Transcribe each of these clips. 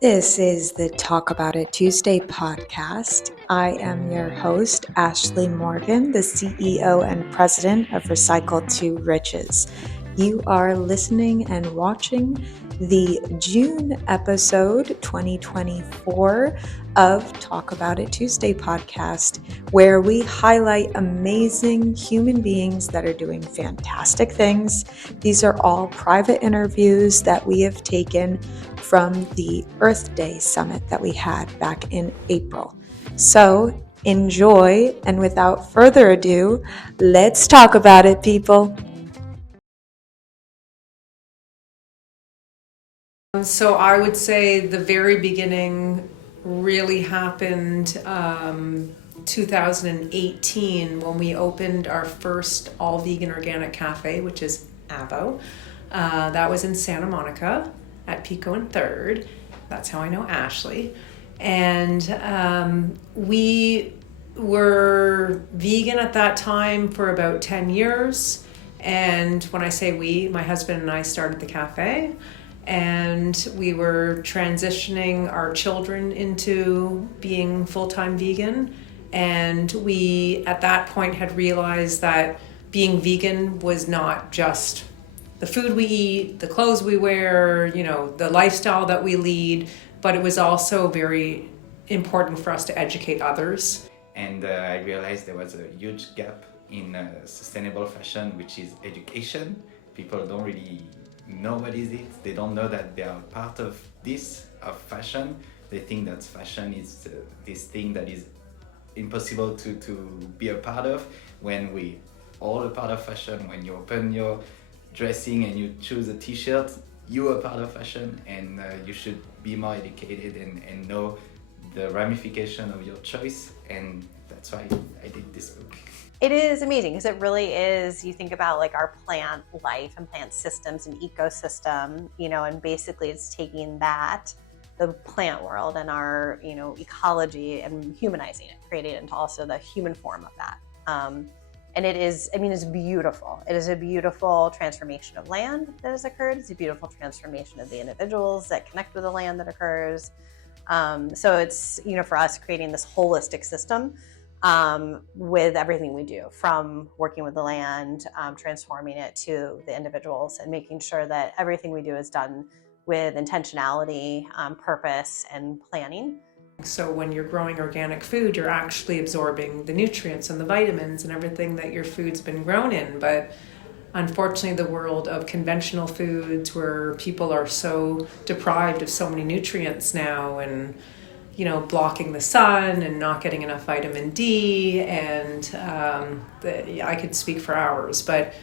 This is the Talk About It Tuesday podcast. I am your host, Ashley Morgan, the CEO and president of Recycle to Riches. You are listening and watching the June episode 2024 of Talk About It Tuesday podcast, where we highlight amazing human beings that are doing fantastic things. These are all private interviews that we have taken from the Earth Day Summit that we had back in April. So enjoy, and without further ado, let's talk about it, people. So I would say the very beginning really happened 2018 when we opened our first all vegan organic cafe, which is Avo. That was in Santa Monica at Pico and Third. That's how I know Ashley. And we were vegan at that time for about 10 years. And when I say we, my husband and I started the cafe. And we were transitioning our children into being full-time vegan. And we, at that point, had realized that being vegan was not just the food we eat, the clothes we wear, the lifestyle that we lead, but it was also very important for us to educate others. And I realized there was a huge gap in sustainable fashion, which is education. People don't really know what is it. They don't know that they are part of fashion. They think that fashion is this thing that is impossible to be a part of, when we all a part of fashion. When you open your dressing and you choose a t-shirt, you are part of fashion, and you should be more educated and know the ramification of your choice. And that's why I did this book. It is amazing because it really is. You think about like our plant life and plant systems and ecosystem, and basically it's taking that, the plant world and our, ecology, and humanizing it, creating it into also the human form of that. And it is, it's beautiful. It is a beautiful transformation of land that has occurred. It's a beautiful transformation of the individuals that connect with the land that occurs. So it's, for us, creating this holistic system with everything we do, from working with the land, transforming it to the individuals, and making sure that everything we do is done with intentionality, purpose, and planning. So when you're growing organic food, you're actually absorbing the nutrients and the vitamins and everything that your food's been grown in. But unfortunately, the world of conventional foods, where people are so deprived of so many nutrients now, and blocking the sun and not getting enough vitamin D, and I could speak for hours, but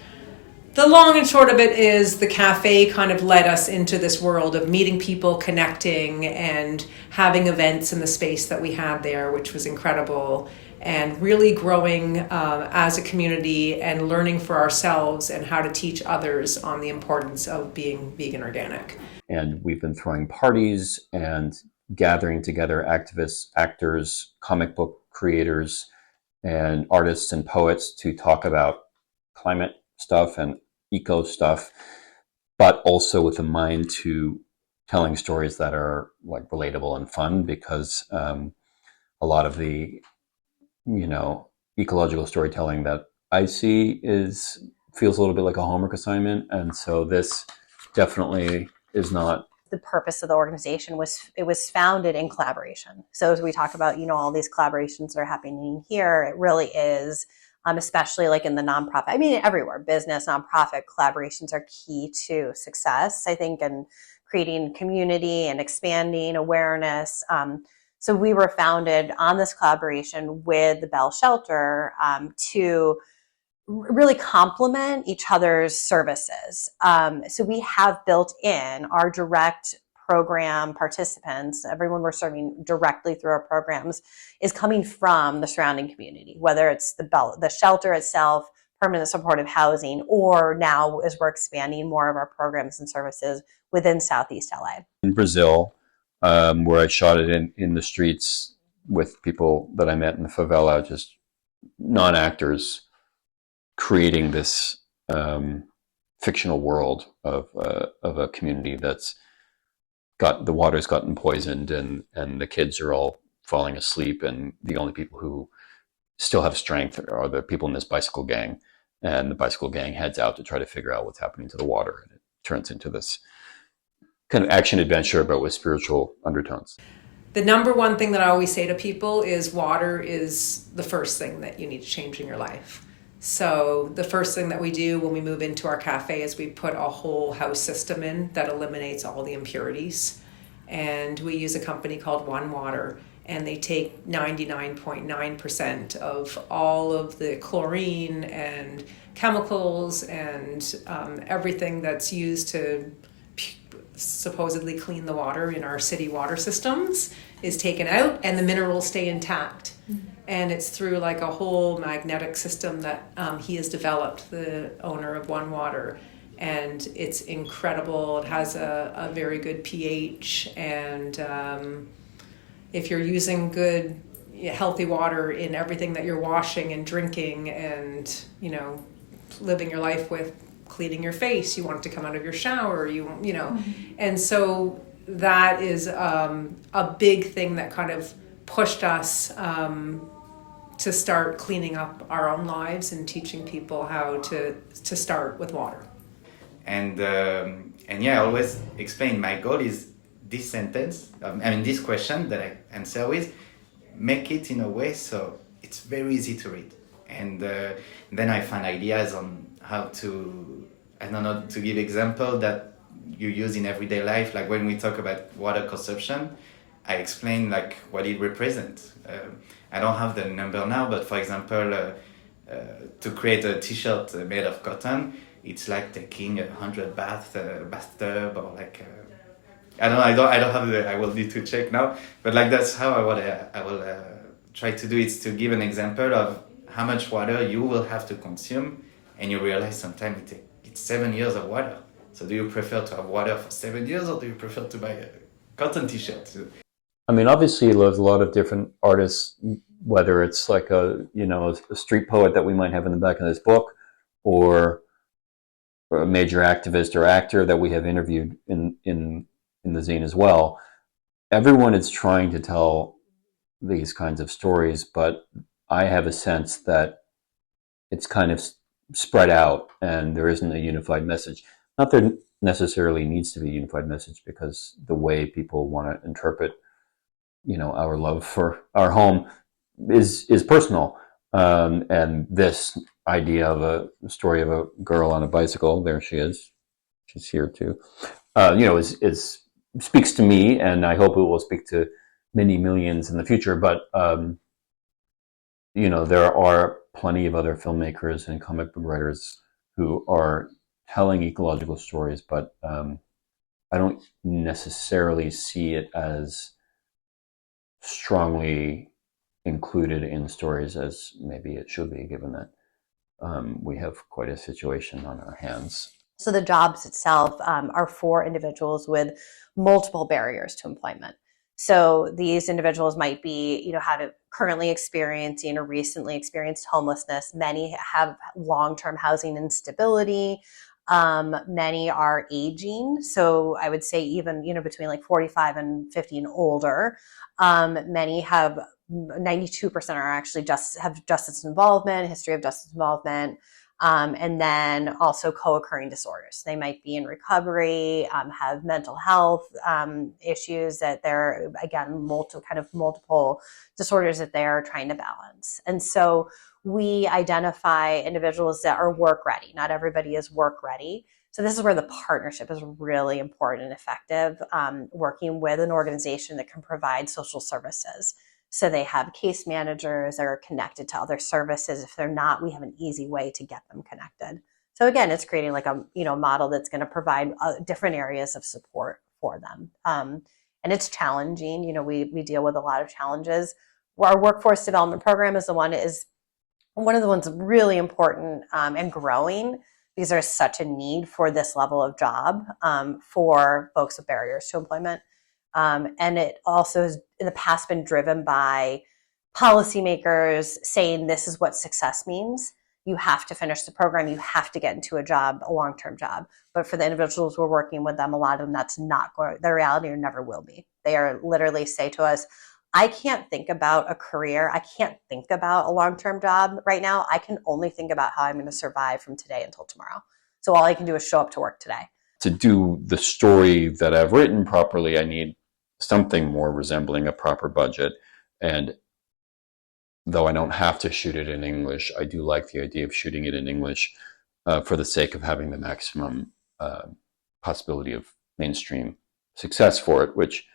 the long and short of it is the cafe kind of led us into this world of meeting people, connecting, and having events in the space that we had there, which was incredible, and really growing as a community and learning for ourselves and how to teach others on the importance of being vegan organic. And we've been throwing parties and gathering together activists, actors, comic book creators, and artists and poets to talk about climate stuff and eco stuff, but also with a mind to telling stories that are like relatable and fun, because a lot of the ecological storytelling that I see feels a little bit like a homework assignment, and so this definitely is not. The purpose of the organization was founded in collaboration. So as we talk about, all these collaborations that are happening here, it really is, especially like in the nonprofit. Everywhere, business, nonprofit, collaborations are key to success, I think, and creating community and expanding awareness. So we were founded on this collaboration with the Bell Shelter to really complement each other's services. So we have built in our direct program participants. Everyone we're serving directly through our programs is coming from the surrounding community, whether it's the shelter itself, permanent supportive housing, or now as we're expanding more of our programs and services within Southeast LA. In Brazil, where I shot it in the streets with people that I met in the favela, just non-actors, creating this fictional world of a community that's the water's gotten poisoned, and the kids are all falling asleep, and the only people who still have strength are the people in this bicycle gang, and the bicycle gang heads out to try to figure out what's happening to the water, and it turns into this kind of action adventure, but with spiritual undertones. The number one thing that I always say to people is water is the first thing that you need to change in your life. So the first thing that we do when we move into our cafe is we put a whole house system in that eliminates all the impurities. And we use a company called One Water, and they take 99.9% of all of the chlorine and chemicals and everything that's used to supposedly clean the water in our city water systems is taken out, and the minerals stay intact. And it's through like a whole magnetic system that he has developed, the owner of One Water. And it's incredible. It has a very good pH. And if you're using good, healthy water in everything that you're washing and drinking and, living your life with, cleaning your face, you want it to come out of your shower, And so that is a big thing that kind of pushed us to start cleaning up our own lives and teaching people how to start with water. And I always explain my goal is this sentence, this question that I answer with, make it in a way so it's very easy to read. And then I find ideas on how to, to give example that you use in everyday life. Like when we talk about water consumption, I explain like what it represents. I don't have the number now, but for example, to create a t-shirt made of cotton, it's like taking 100 bathtub or like I don't have the, I will need to check now, but like that's how I will try to do it, to give an example of how much water you will have to consume, and you realize sometimes it's 7 years of water. So do you prefer to have water for 7 years, or do you prefer to buy a cotton t-shirt? Obviously there's a lot of different artists, whether it's like a street poet that we might have in the back of this book, or a major activist or actor that we have interviewed in the zine as well. Everyone is trying to tell these kinds of stories, but I have a sense that it's kind of spread out and there isn't a unified message. Not that there necessarily needs to be a unified message, because the way people want to interpret, our love for our home is personal. And this idea of a story of a girl on a bicycle, there she is, she's here too, is speaks to me, and I hope it will speak to many millions in the future. But there are plenty of other filmmakers and comic book writers who are telling ecological stories, but I don't necessarily see it as strongly included in stories as maybe it should be, given that we have quite a situation on our hands. So the jobs itself are for individuals with multiple barriers to employment. So these individuals might be, have currently experiencing or recently experienced homelessness. Many have long-term housing instability. Many are aging. So I would say even, between like 45 and 50 and older. Many have 92% are actually have justice involvement, history of justice involvement. And then also co-occurring disorders. They might be in recovery, have mental health issues that they're, again, multiple disorders that they're trying to balance. And so we identify individuals that are work ready. Not everybody is work ready. So this is where the partnership is really important and effective, working with an organization that can provide social services. So they have case managers that are connected to other services. If they're not, we have an easy way to get them connected. So again, it's creating like a model that's going to provide different areas of support for them. And it's challenging. We deal with a lot of challenges. Our workforce development program is one of the ones really important and growing, because there's such a need for this level of job for folks with barriers to employment. And it also has in the past been driven by policymakers saying this is what success means. you have to finish the program, you have to get into a job, a long-term job. But for the individuals we're working with them, a lot of them, that's not their reality, or never will be. They are literally say to us, I can't think about a career. I can't think about a long-term job right now. I can only think about how I'm going to survive from today until tomorrow. So all I can do is show up to work today. To do the story that I've written properly, I need something more resembling a proper budget. And though I don't have to shoot it in English, I do like the idea of shooting it in English for the sake of having the maximum possibility of mainstream success for it, which,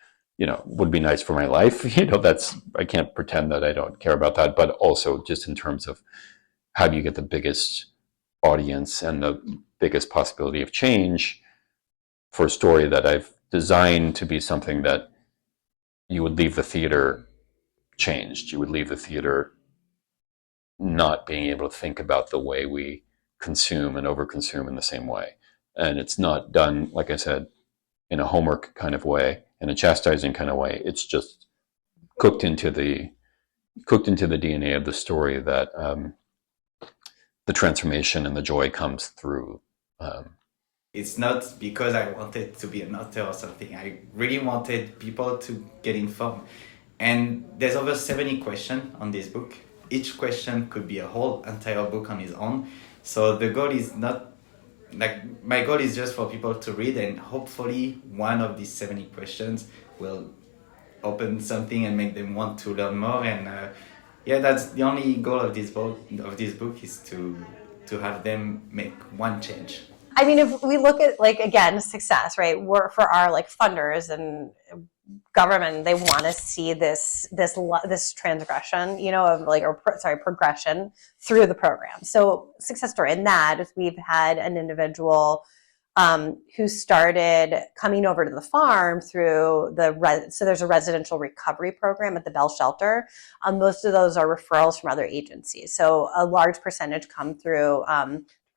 would be nice for my life. I can't pretend that I don't care about that, but also just in terms of how do you get the biggest audience and the biggest possibility of change for a story that I've designed to be something that you would leave the theater changed. You would leave the theater not being able to think about the way we consume and overconsume in the same way. And it's not done, like I said, in a homework kind of way, in a chastising kind of way. It's just cooked into the DNA of the story that the transformation and the joy comes through. It's not because I wanted to be an author or something. I really wanted people to get informed. And there's over 70 questions on this book. Each question could be a whole entire book on its own. So the goal is not, my goal is just for people to read, and hopefully one of these 70 questions will open something and make them want to learn more. And that's the only goal of this book is to have them make one change. I mean, if we look at, again, success, right? We're, for our funders and government, they want to see this transgression, progression through the program. So success story in that is we've had an individual who started coming over to the farm through so there's a residential recovery program at the Bell Shelter. Most of those are referrals from other agencies. So a large percentage come through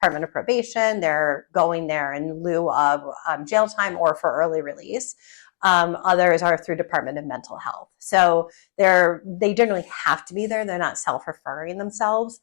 Department of Probation. They're going there in lieu of jail time or for early release. Others are through Department of Mental Health. So they generally have to be there. They're not self-referring themselves.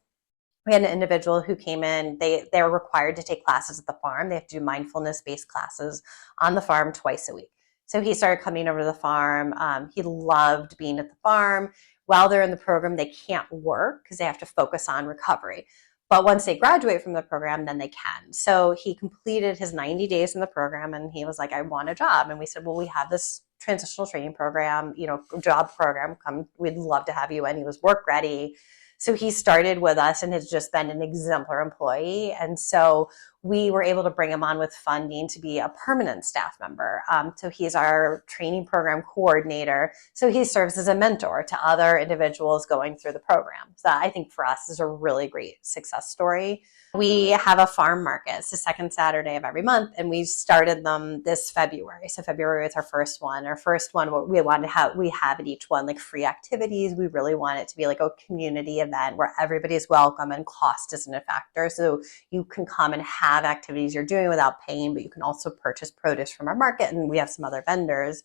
We had an individual who came in, they were required to take classes at the farm. They have to do mindfulness-based classes on the farm twice a week. So he started coming over to the farm. He loved being at the farm. While they're in the program, they can't work because they have to focus on recovery. But once they graduate from the program, then they can. So he completed his 90 days in the program, and he was like, I want a job. And we said, well, we have this transitional training program, job program. Come, we'd love to have you in. He was work ready. So he started with us and has just been an exemplar employee. And so we were able to bring him on with funding to be a permanent staff member. So he's our training program coordinator. So he serves as a mentor to other individuals going through the program. So I think for us is a really great success story. We have a farm market. It's the second Saturday of every month, and we started them this February. So February is our first one. Our first one, what we want to have, we have at each one free activities. We really want it to be a community event where everybody's welcome and cost isn't a factor. So you can come and have activities you're doing without paying, but you can also purchase produce from our market, and we have some other vendors.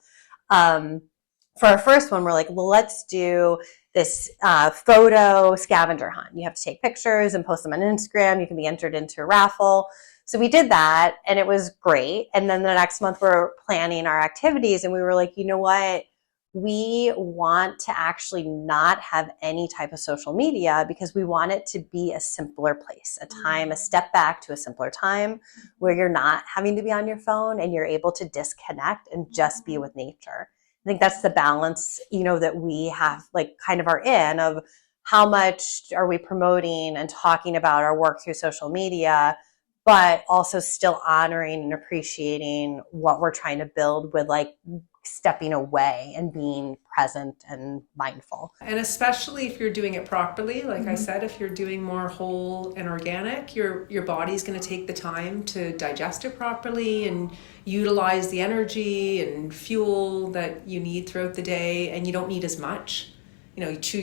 For our first one, we're like, well, let's do this photo scavenger hunt. You have to take pictures and post them on Instagram. You can be entered into a raffle. So we did that, and it was great. And then the next month we're planning our activities, and we were like, you know what? We want to actually not have any type of social media because we want it to be a simpler place, a step back to a simpler time where you're not having to be on your phone and you're able to disconnect and just be with nature. I think that's the balance, that we have kind of are in of how much are we promoting and talking about our work through social media, but also still honoring and appreciating what we're trying to build with stepping away and being present and mindful. And especially if you're doing it properly, I said, if you're doing more whole and organic, your body's going to take the time to digest it properly and utilize the energy and fuel that you need throughout the day, and you don't need as much. You chew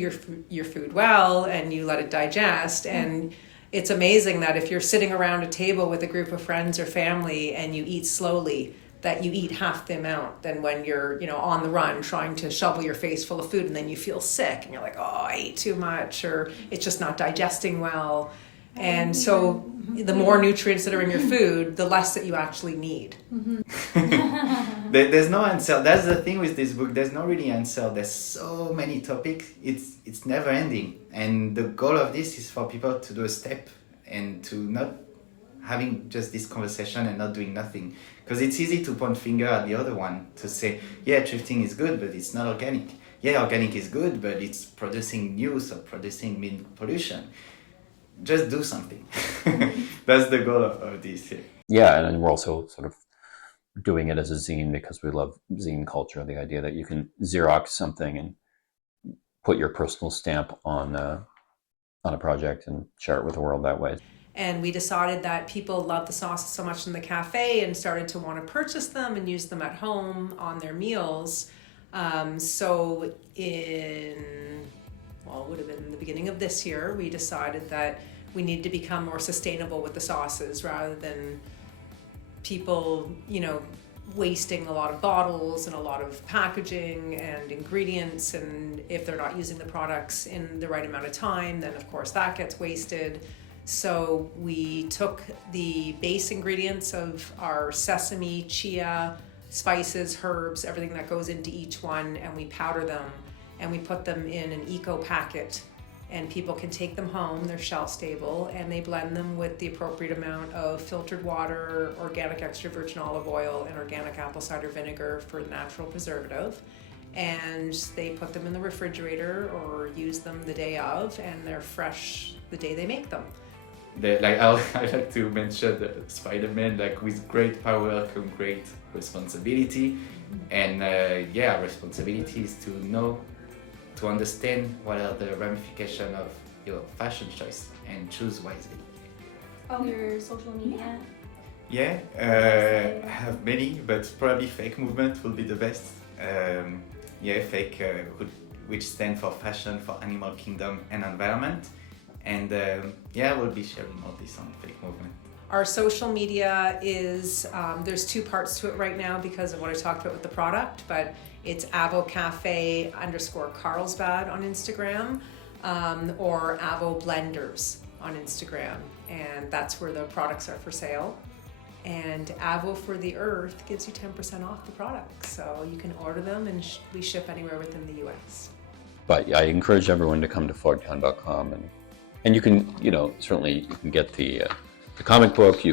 your food well and you let it digest. And it's amazing that if you're sitting around a table with a group of friends or family and you eat slowly, that you eat half the amount than when you're, on the run trying to shovel your face full of food, and then you feel sick and you're like, oh, I ate too much, or it's just not digesting well. And so the more nutrients that are in your food, the less that you actually need. There's no answer. That's the thing with this book. There's no really answer. There's so many topics. It's never ending. And the goal of this is for people to do a step and to not having just this conversation and not doing nothing. Because it's easy to point finger at the other one to say, yeah, thrifting is good, but it's not organic. Yeah, organic is good, but it's producing news or producing mean pollution. Just do something. That's the goal of this. Yeah, and then we're also sort of doing it as a zine because we love zine culture. The idea that you can Xerox something and put your personal stamp on a project and share it with the world that way. And we decided that people loved the sauces so much in the cafe and started to want to purchase them and use them at home on their meals. So it would have been the beginning of this year, we decided that we need to become more sustainable with the sauces rather than people, wasting a lot of bottles and a lot of packaging and ingredients. And if they're not using the products in the right amount of time, then of course that gets wasted. So we took the base ingredients of our sesame, chia, spices, herbs, everything that goes into each one, and we powder them and we put them in an eco packet, and people can take them home. They're shelf stable, and they blend them with the appropriate amount of filtered water, organic extra virgin olive oil, and organic apple cider vinegar for the natural preservative. And they put them in the refrigerator or use them the day of, and they're fresh the day they make them. I like to mention Spider-Man, with great power comes great responsibility. And our responsibility is to understand what are the ramifications of your fashion choice and choose wisely. Your social media? Yeah, I have many, but probably F.A.K.E movement will be the best. F.A.K.E, which stands for Fashion for Animal Kingdom and Environment. And we'll be sharing all this on F.A.K.E movement. Our social media is, there's two parts to it right now because of what I talked about with the product, but it's avocafe_Carlsbad on Instagram, or Avo Blenders on Instagram. And that's where the products are for sale. And Avo for the Earth gives you 10% off the products. So you can order them and we ship anywhere within the US. But I encourage everyone to come to fogtown.com and you can, certainly you can get the comic book, you can